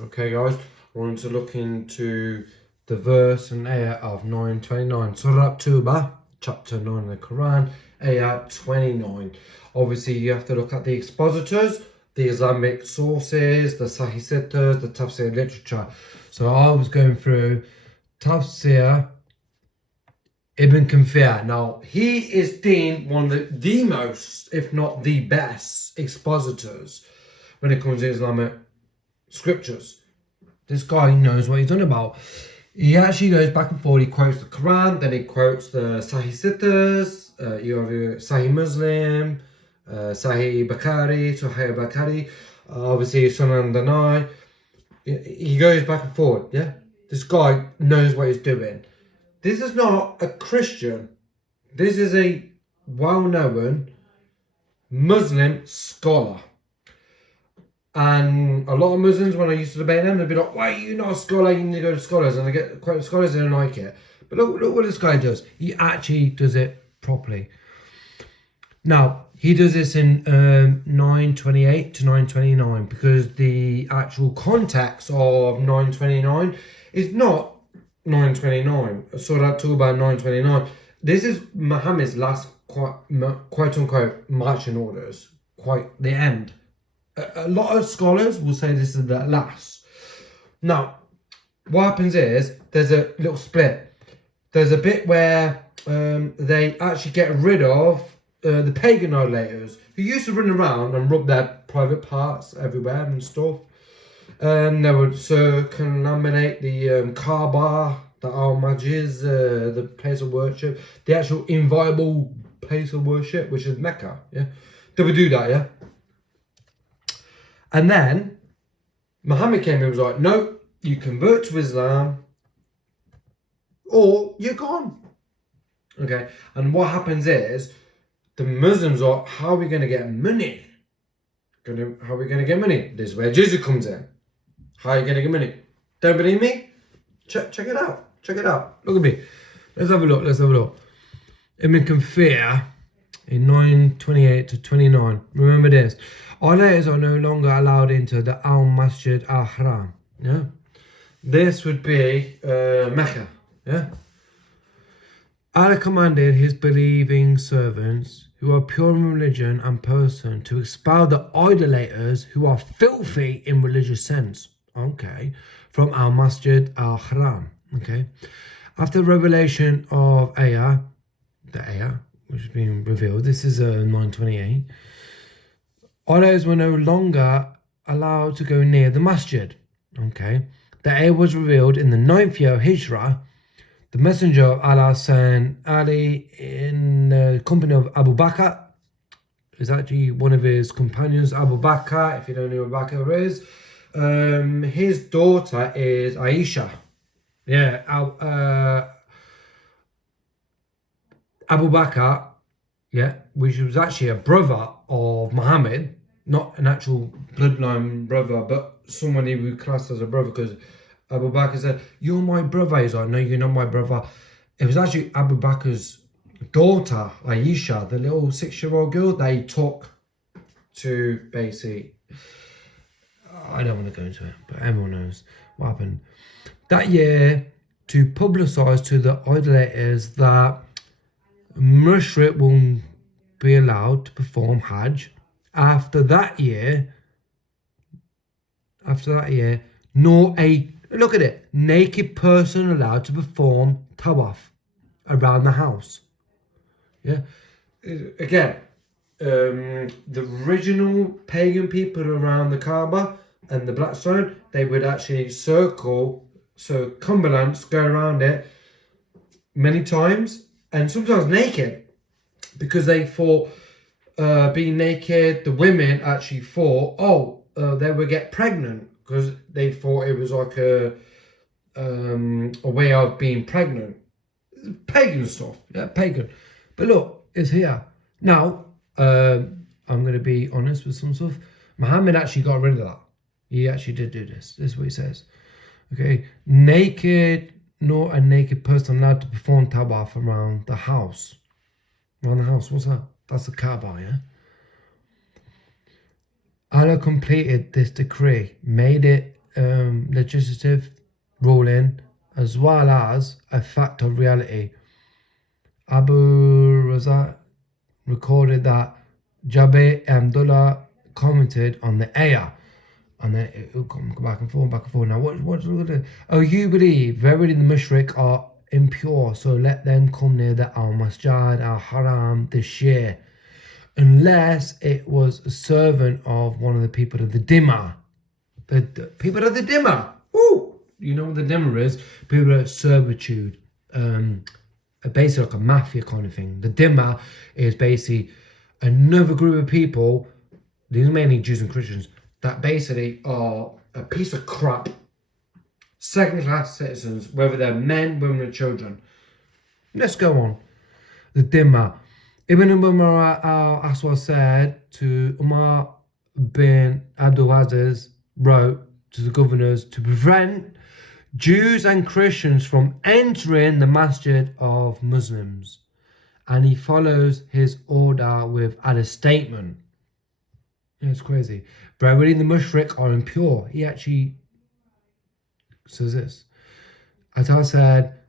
Okay, guys, we're going to look into the verse and ayah of 929. Surah Tuba, chapter 9 of the Quran, ayah 29. Obviously, you have to look at the expositors, the Islamic sources, the Sahih Sitters, the Tafsir literature. So I was going through Tafsir Ibn Kathir. Now, he is deemed one of the most, if not the best, expositors when it comes to Islamic scriptures. This guy knows what he's done about. He actually goes back and forth. He quotes the Quran, then he quotes the Sahih Sitters, you have your Sahih Muslim, Sahih Bukhari, obviously Sunan Danai. He goes back and forth, yeah? This guy knows what he's doing. This is not a Christian. This is a well-known Muslim scholar. And a lot of Muslims, when I used to debate them, they'd be like, why are you not a scholar? You need to go to scholars. And I get quite scholars, they don't like it. But look what this guy does. He actually does it properly. Now, he does this in 928 to 929 because the actual context of 929 is not 929. Surah Tuba 929. This is Muhammad's last quote unquote marching orders. Quite the end. A lot of scholars will say this is the last. Now, what happens is there's a little split. There's a bit where they actually get rid of the pagan idolaters who used to run around and rub their private parts everywhere and stuff. They would circumambulate the Kaaba, the Al-Majiz, the place of worship, the actual inviolable place of worship, which is Mecca. Yeah, they would do that. Yeah. And then Muhammad came and was like, no, you convert to Islam or you're gone. Okay. And what happens is the Muslims are, how are we going to get money? How are we going to get money? This is where Jizyah comes in. How are you going to get money? Don't believe me? Check it out. Check it out. Look at me. Let's have a look. Ibn Kathir in 928 to 29. Remember this. Idolaters are no longer allowed into the Al-Masjid Al-Haram. Yeah, this would be Mecca. Yeah, Allah commanded his believing servants who are pure in religion and person to expel the idolaters who are filthy in religious sense. Okay, from Al-Masjid Al-Haram. Okay, after the revelation of the ayah which is being revealed. This is 928. Idolaters were no longer allowed to go near the masjid. Okay. The ayah was revealed in the 9th year of Hijrah. The Messenger of Allah sent Ali in the company of Abu Bakr. Is actually one of his companions, Abu Bakr, if you don't know who Abu Bakr is. His daughter is Aisha. Yeah, Abu Bakr, yeah, which was actually a brother of Muhammad, not an actual bloodline brother, but someone he would class as a brother, because Abu Bakr said, you're my brother. He's like, no, you're not my brother. It was actually Abu Bakr's daughter, Aisha, the little 6-year-old girl they took to basically, I don't want to go into it, but everyone knows what happened. That year, to publicise to the idolaters that Mushrik won't be allowed to perform Hajj. After that year, nor a, look at it, naked person allowed to perform tawaf around the house. Yeah. Again, the original pagan people around the Kaaba and the Black Stone, they would actually circumambulance, go around it many times, and sometimes naked, because they thought being naked, the women actually thought, they would get pregnant, because they thought it was like a way of being pregnant. Pagan stuff, yeah, pagan. But look, it's here. Now, I'm going to be honest with some stuff. Muhammad actually got rid of that. He actually did do this. This is what he says. Okay, naked, nor a naked person allowed to perform tawaf around the house. Around the house, what's that? That's the Kaaba, yeah? Allah completed this decree, made it legislative ruling as well as a fact of reality. Abu Razak recorded that Jabir Abdullah commented on the ayah. And then it will come back and forth, back and forth. Now, what's we going to do? Oh, you believe verily the mushrik are impure, so let them come near the al-masjid al-haram this year, unless it was a servant of one of the people of the Dimma. The people of the Dimma. Woo! You know what the Dimma is? People of servitude. Basically like a mafia kind of thing. The Dimma is basically another group of people, these are mainly Jews and Christians, that basically are a piece of crap, second-class citizens, whether they're men, women, or children. Let's go on. The Dimma. Ibn Umar al-Aswad said to Umar bin Abdul Aziz, wrote to the governors to prevent Jews and Christians from entering the masjid of Muslims. And he follows his order with a statement. It's crazy. Verily the mushrik are impure. He actually says this. As I said,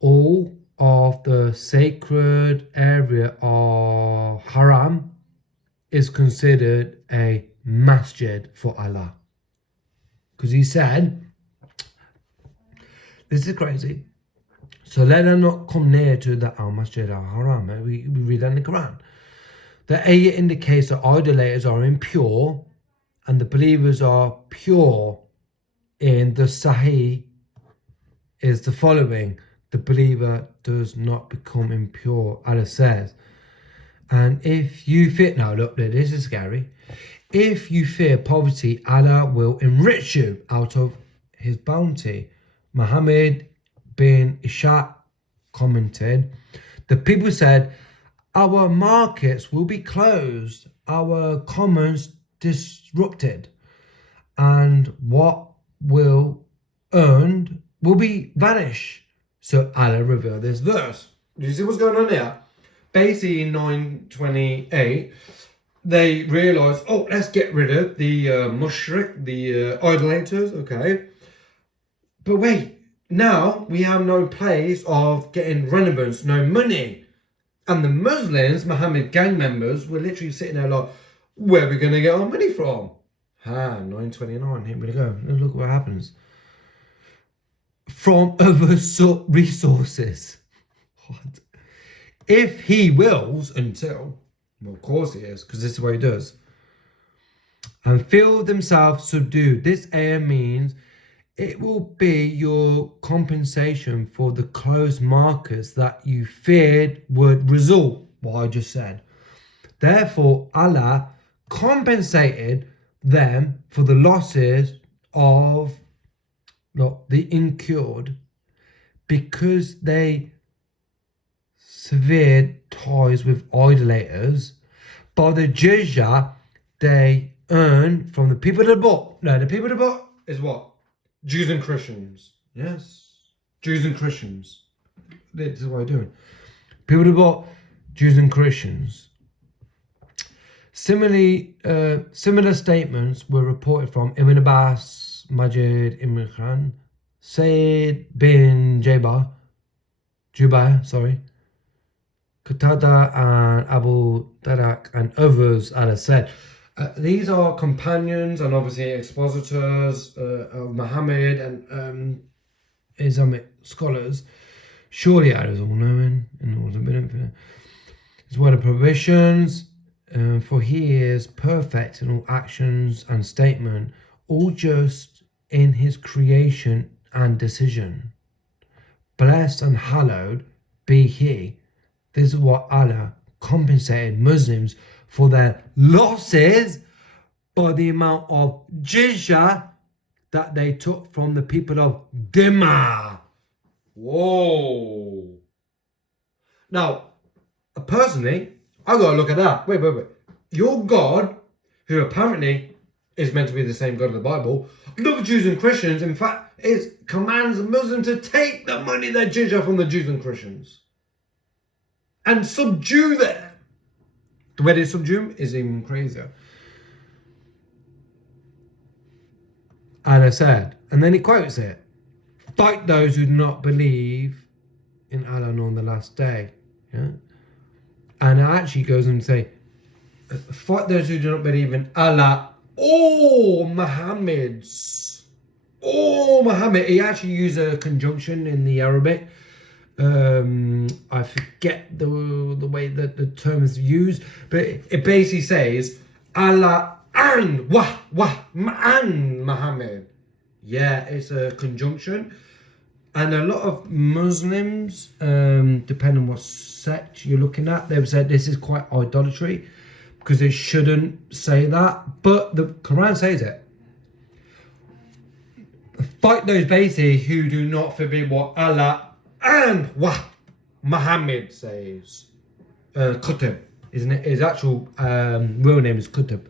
all of the sacred area of haram is considered a masjid for Allah. Because he said, this is crazy. So let them not come near to the al-masjid al-haram. We read that in the Quran. The ayah indicates that idolaters are impure and the believers are pure. In the Sahih is the following: the believer does not become impure, Allah says. And if you fear, now look, this is scary. If you fear poverty, Allah will enrich you out of his bounty. Muhammad bin Ishaq commented, the people said, our markets will be closed, our commerce disrupted, and what will earned will be vanished. So Allah revealed this verse. Do you see what's going on here? Basically in 928, they realised, oh, let's get rid of the mushrik, the idolaters, okay? But wait, now we have no place of getting relevance, no money. And the Muslims, Muhammad gang members, were literally sitting there like, where are we going to get our money from? 929, here we go. Look what happens. From other resources. What? If he wills, until, well, of course he is, because this is what he does. And feel themselves subdued. This ayah means it will be your compensation for the closed markets that you feared would result, what I just said. Therefore, Allah compensated them for the losses of the incurred because they severed ties with idolaters by the jizyah they earned from the people of the book. No, the people of the book is what? Jews and Christians. Yes. Jews and Christians. This is what I'm doing. People of the book, Jews and Christians. Similar statements were reported from Ibn Abbas, Majid Ibn Khan, Sayyid bin Jubair, Qatada and Abu Darak and others, Allah said. These are companions and obviously expositors of Muhammad and Islamic scholars. Surely Allah is all-knowing and all-omnipotent. His word of prohibitions, for he is perfect in all actions and statement, all just in his creation and decision. Blessed and hallowed be he. This is what Allah compensated Muslims for their losses by the amount of jizyah that they took from the people of Dimma. Whoa. Now, personally, I gotta look at that. Wait. Your God, who apparently is meant to be the same God of the Bible, loves Jews and Christians. In fact, it commands Muslims to take the money, their jizyah from the Jews and Christians and subdue them. The way they subdue them is even crazier. Allah said, and then he quotes it, fight those who do not believe in Allah nor on the last day. Yeah? And it actually goes on to say, fight those who do not believe in Allah or Muhammad. He actually used a conjunction in the Arabic. I forget the way that the term is used, but it basically says Allah and Muhammad. Yeah, it's a conjunction. And a lot of Muslims, depending on what sect you're looking at, they've said this is quite idolatry because it shouldn't say that. But the Quran says it. Fight those basically who do not forbid what Allah and Muhammad says. Qutb, isn't it? His actual real name is Qutb.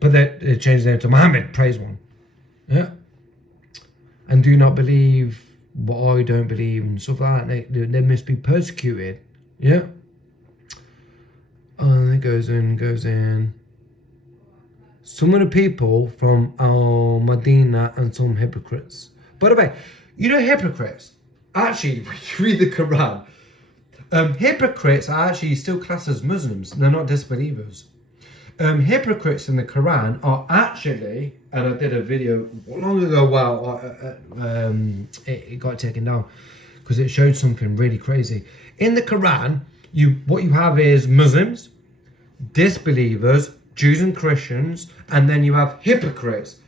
But they changed the name to Muhammad, praise one. Yeah. And do not believe what I don't believe and stuff like that. They must be persecuted. Yeah. And it goes in. Some of the people from Medina and some hypocrites. By the way, you know hypocrites? Actually, when you read the Quran, hypocrites are actually still classed as Muslims. They're not disbelievers. Hypocrites in the Quran are actually, and I did a video long ago, it got taken down because it showed something really crazy. In the Quran, what you have is Muslims, disbelievers, Jews and Christians, and then you have hypocrites.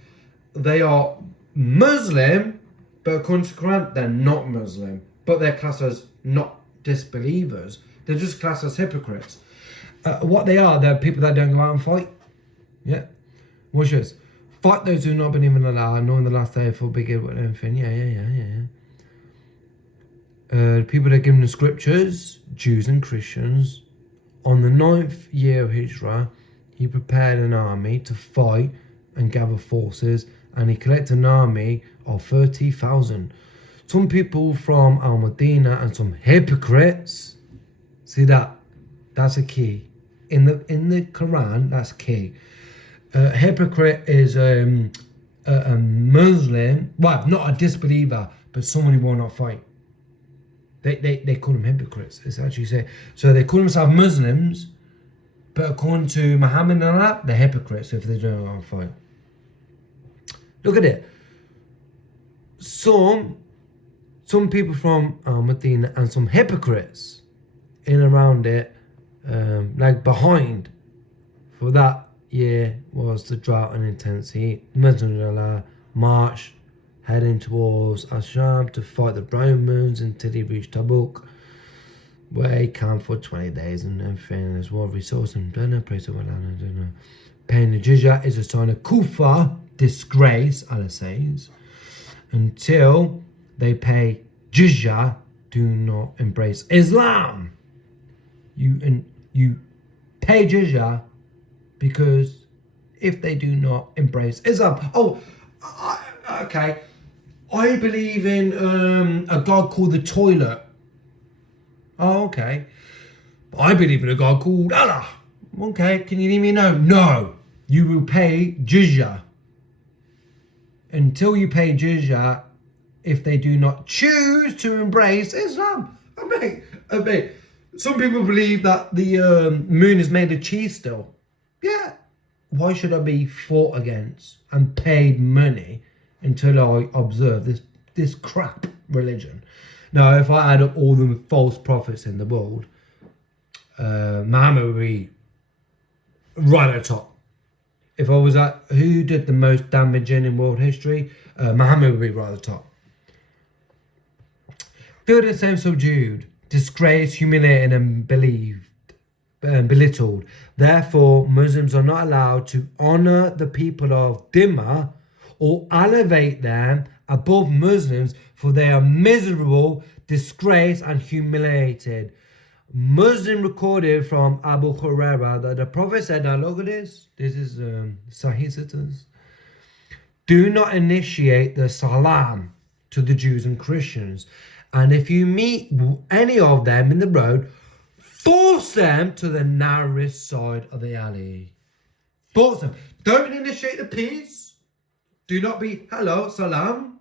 They are Muslim, but according to the Quran, they're not Muslim, but they're classed as not disbelievers. They're just classed as hypocrites. What they are, they're people that don't go out and fight. Yeah. Watch this. Fight those who do not believe in Allah, nor in the last day for bigger with anything. Yeah. People that are given the scriptures, Jews and Christians. On the 9th year of Hijrah, he prepared an army to fight and gather forces, and he collected an army of 30,000. Some people from Al-Medina and some hypocrites. See that? That's a key. In the Quran, that's key. Hypocrite is a Muslim, well, not a disbeliever, but someone who will not fight. They call them hypocrites. It's actually say so. They call themselves Muslims, but according to Muhammad and Allah, they're hypocrites if they don't want to fight. Look at it. Some people from Medina and some hypocrites in around it. Like behind for that year was the drought and intense heat. The Messenger of Allah marched heading towards Asham to fight the Romans until he reached Tabuk, where he camped for 20 days and everything as well. Resource and paying the Jizyah is a sign of Kufa, disgrace, Allah says. Until they pay Jizyah, do not embrace Islam. You pay Jizyah because if they do not embrace Islam. Okay. I believe in a God called the toilet. Oh, okay. I believe in a God called Allah. Okay, can you leave me know? No. You will pay Jizyah. Until you pay Jizyah, if they do not choose to embrace Islam. I mean, some people believe that the moon is made of cheese still. Yeah. Why should I be fought against and paid money until I observe this crap religion? Now, if I add up all the false prophets in the world, Muhammad would be right at the top. If I was at who did the most damaging in world history, Muhammad would be right at the top. Feel the same subdued, disgraced, humiliated and belittled. Therefore, Muslims are not allowed to honor the people of Dhimma or elevate them above Muslims, for they are miserable, disgraced and humiliated. Muslim recorded from Abu Hurairah that the Prophet said, now look at this is Sahih Sitters. Do not initiate the salam to the Jews and Christians. And if you meet any of them in the road, force them to the narrowest side of the alley. Force them. Don't initiate the peace. Do not be, hello, salam.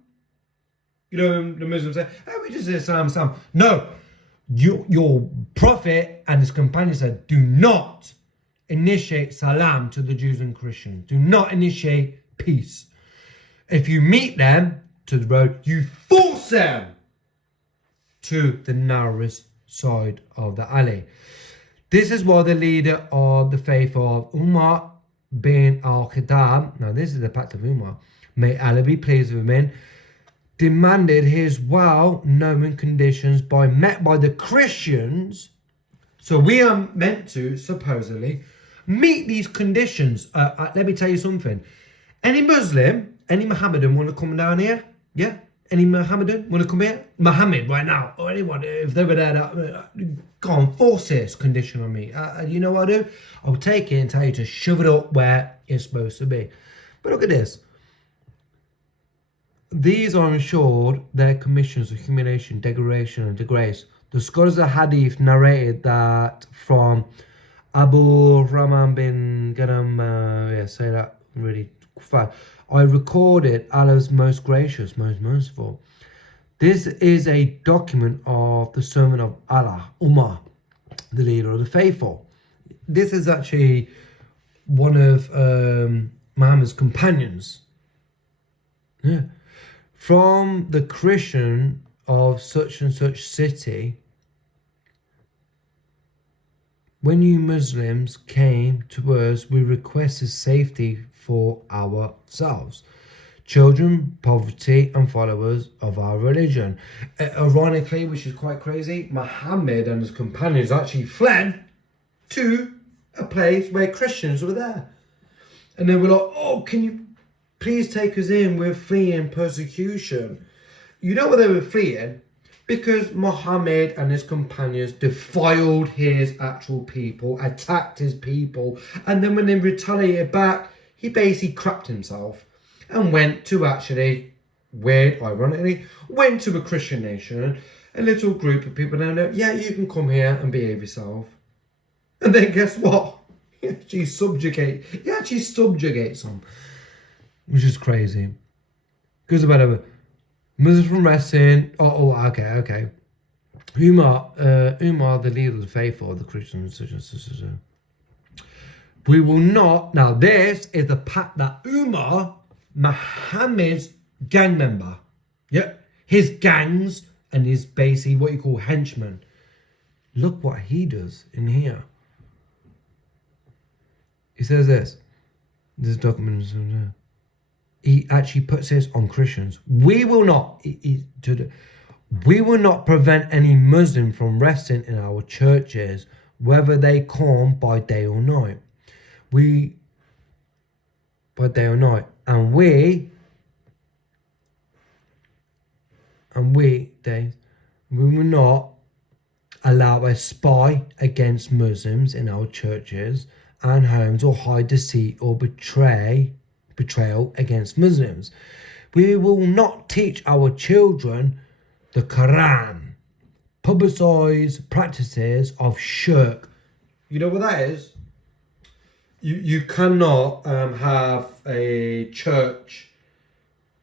You know, the Muslims say, oh, we just say salam, salam. No, your prophet and his companions said, do not initiate salam to the Jews and Christians. Do not initiate peace. If you meet them to the road, you force them to the narrowest side of the alley. This is why the leader of the faith of Umar bin al-Khattab, now this is the pact of Umar, may Allah be pleased with him, demanded his well-known conditions met by the Christians. So we are meant to, supposedly, meet these conditions. Let me tell you something. Any Muslim, any Mohammedan want to come down here? Yeah? Any Mohammedan want to come here? Mohammed right now, or anyone, if they were there, go on, force this condition on me. You know what I do? I'll take it and tell you to shove it up where it's supposed to be. But look at this. These are ensured their commissions of humiliation, degradation, and disgrace. The scholars of Hadith narrated that from Abu Rahman bin Gadam, say that really fast. I recorded Allah's most gracious, most merciful. This is a document of the servant of Allah, Umar, the leader of the faithful. This is actually one of Muhammad's companions. Yeah. From the Christian of such and such city, when you Muslims came to us, we requested safety for ourselves, children, poverty, and followers of our religion. Ironically, which is quite crazy, Muhammad and his companions actually fled to a place where Christians were there. And they were like, oh, can you please take us in? We're fleeing persecution. You know what they were fleeing? Because Muhammad and his companions defiled his actual people, attacked his people, and then when they retaliated back, he basically crapped himself and went to actually, ironically, went to a Christian nation, a little group of people down there, yeah, you can come here and behave yourself. And then guess what? He actually subjugates them, which is crazy. Goes about it. Muslims from wrestling. Okay. Umar, the leader of the faithful of the Christians. We will not. Now, this is the pact that Umar, Muhammad's gang member, his gangs and his basically what you call henchmen. Look what he does in here. He says this. This document. He actually puts this on Christians. We will not prevent any Muslim from resting in our churches, whether they come by day or night. We will not allow a spy against Muslims in our churches and homes, or hide deceit or betrayal against Muslims. We will not teach our children the Quran, publicize practices of shirk. You know what that is? You cannot have a church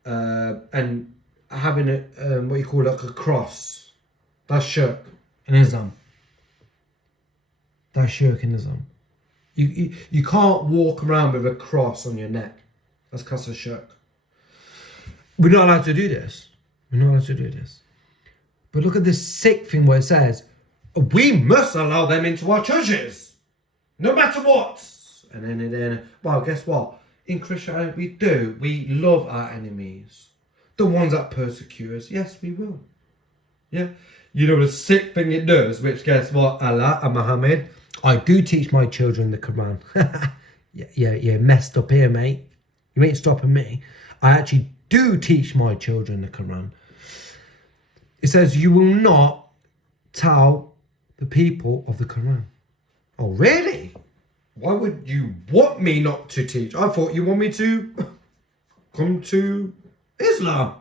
and having what you call like a cross. That's shirk in Islam. You can't walk around with a cross on your neck. That's class of shirk. We're not allowed to do this. But look at this sick thing where it says, we must allow them into our churches, no matter what. And then, well, guess what? In Christianity, we do. We love our enemies. The ones that persecute us, yes, we will. Yeah. You know the sick thing it does, which guess what? Allah and Muhammad, I do teach my children the Quran. Yeah, messed up here, mate. You ain't stopping me. I actually do teach my children the Quran. It says you will not tell the people of the Quran. Oh, really? Why would you want me not to teach? I thought you want me to come to Islam.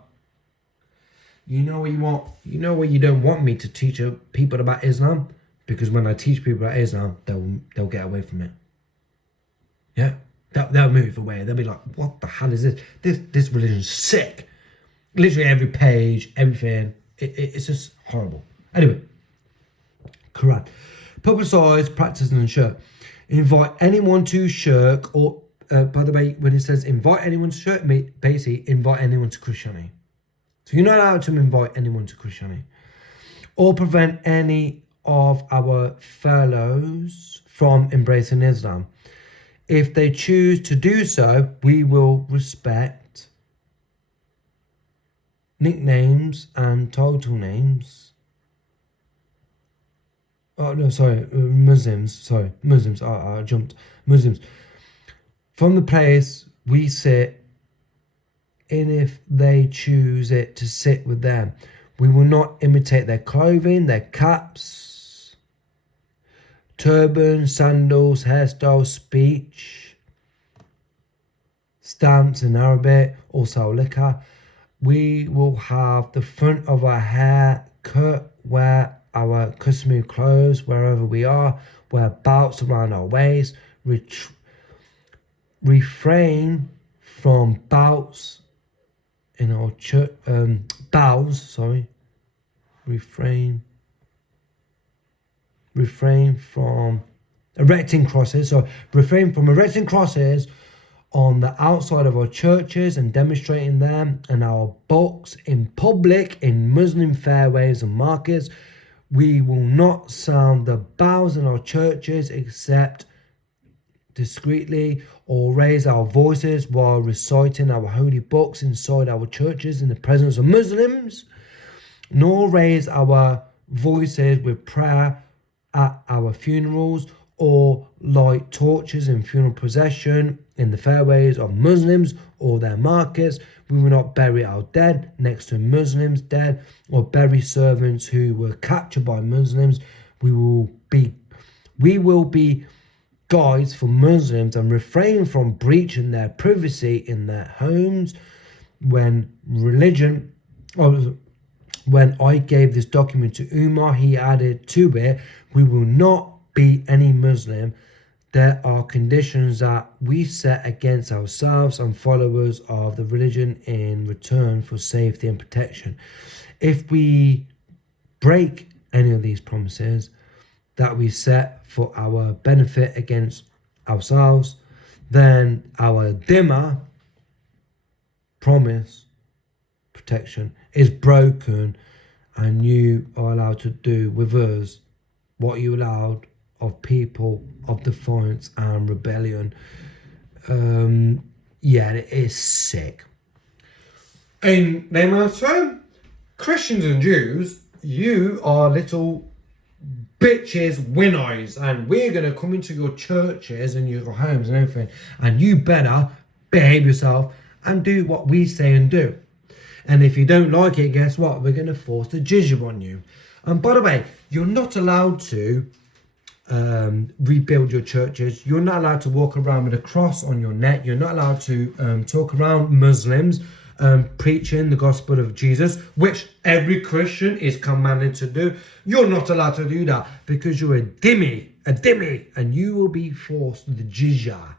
You know what you want? You know what you don't want me to teach people about Islam? Because when I teach people about Islam, they'll get away from it. Yeah? They'll move away. They'll be like, what the hell is this? This religion's sick. Literally every page, everything. It's just horrible. Anyway, Quran. Publicise, practice and shirk. Invite anyone to shirk, or by the way, when it says invite anyone to shirk, basically invite anyone to Christianity. So you're not allowed to invite anyone to Christianity. Or prevent any of our fellows from embracing Islam. If they choose to do so, we will respect nicknames and total names. Oh no, sorry, Muslims. I jumped. Muslims. From the place we sit in, if they choose it to sit with them, we will not imitate their clothing, their caps, turbans, sandals, hairstyles, speech, stamps in Arabic, also liquor. We will have the front of our hair cut, wear our customary clothes wherever we are, wear belts around our waist, refrain from belts in our church, refrain from erecting crosses. So refrain from erecting crosses on the outside of our churches and demonstrating them and our books in public in Muslim fairways and markets. We will not sound the bells in our churches except discreetly, or raise our voices while reciting our holy books inside our churches in the presence of Muslims, nor raise our voices with prayer at our funerals, or light torches in funeral procession in the fairways of Muslims or their markets. We will not bury our dead next to Muslims' dead, or bury servants who were captured by Muslims. We will be guides for Muslims and refrain from breaching their privacy in their homes. When I gave this document to Umar, he added to it, we will not be any Muslim. There are conditions that we set against ourselves and followers of the religion in return for safety and protection. If we break any of these promises that we set for our benefit against ourselves, then our dhimma, promise, protection, is broken, and you are allowed to do with us what you allowed of people of defiance and rebellion. It is sick. In layman's term, Christians and Jews, you are little bitches, winnows, and we're going to come into your churches and your homes and everything, and you better behave yourself and do what we say and do. And if you don't like it, guess what? We're going to force the Jizyah on you. And by the way, you're not allowed to rebuild your churches. You're not allowed to walk around with a cross on your neck. You're not allowed to talk around Muslims preaching the gospel of Jesus, which every Christian is commanded to do. You're not allowed to do that because you're a dhimmi, and you will be forced to the Jizyah.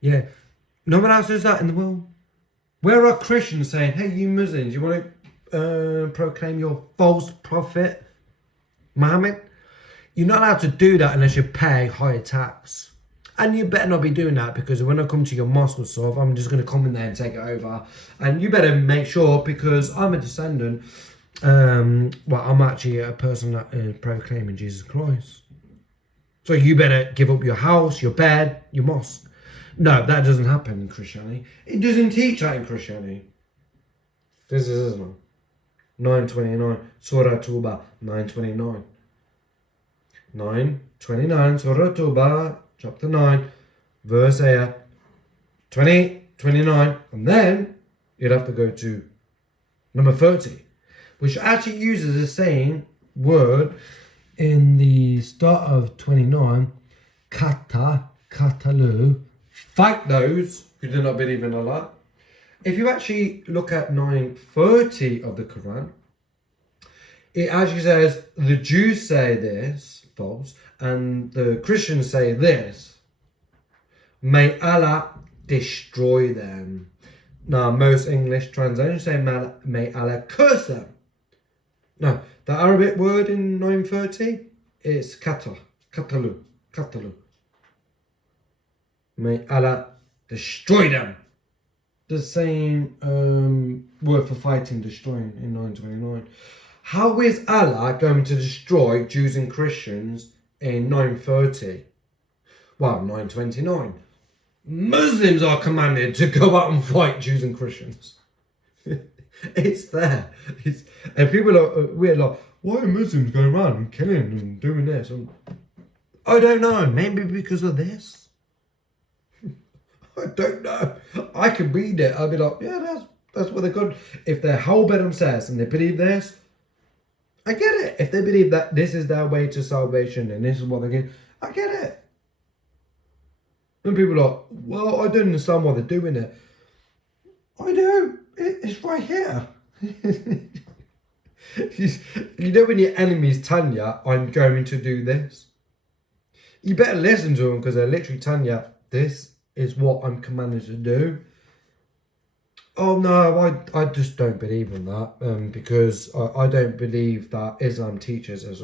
Yeah, no one else does that in the world. Where are Christians saying, hey, you Muslims, you want to proclaim your false prophet, Muhammad? You're not allowed to do that unless you pay higher tax. And you better not be doing that, because when I come to your mosque or stuff, I'm just going to come in there and take it over. And you better make sure, because I'm a descendant, I'm actually a person that is proclaiming Jesus Christ. So you better give up your house, your bed, your mosque. No, that doesn't happen in Christianity. It doesn't teach that in Christianity. This is Islam. 9:29, Surah Tuba, 9:29. 9:29, Surah Tuba, chapter 9, verse 29. And then you'd have to go to number 30, which actually uses the same word in the start of 29, katalu, fight those who do not believe in Allah. If you actually look at 9:30 of the Quran, it actually says the Jews say this, false, and the Christians say this. May Allah destroy them. Now, most English translations say, may Allah curse them. No, the Arabic word in 930 is katalu. May Allah destroy them. The same word for fighting, destroying in 929. How is Allah going to destroy Jews and Christians in 930? Well, 929. Muslims are commanded to go out and fight Jews and Christians. It's there. And people are weird, like, why are Muslims going around and killing and doing this? And I don't know. Maybe because of this. I don't know. I can read it. I'll be like, yeah, that's what they're good. If their whole Bedlam says and they believe this, I get it. If they believe that this is their way to salvation and this is what they get, I get it. And people are like, well, I don't understand why they're doing it. I do. It's right here. You know when your enemies tell you, I'm going to do this? You better listen to them because they're literally telling you, this is what I'm commanded to do. Oh no, I just don't believe in that because I don't believe that Islam teaches us.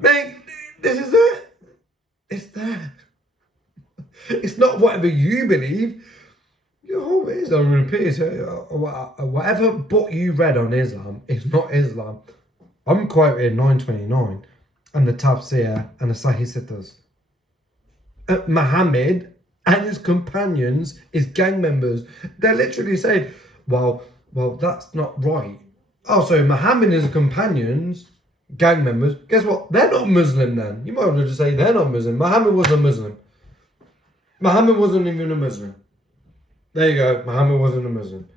Mate, this is it. It's there. It's not whatever you believe. Your whole Islam appears. Whatever book you read on Islam is not Islam. I'm quoting 929 and the Tafsir and the Sahih Sittas. Muhammad and his companions, his gang members, they're literally saying, well, that's not right. Oh, so Muhammad and his companions, gang members, guess what? They're not Muslim then. You might as well just say they're not Muslim. Muhammad was a Muslim. Muhammad wasn't even a Muslim. There you go. Muhammad wasn't a Muslim.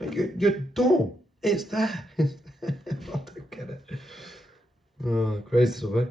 You're dumb. It's there. I don't get it. Oh, crazy stuff, eh?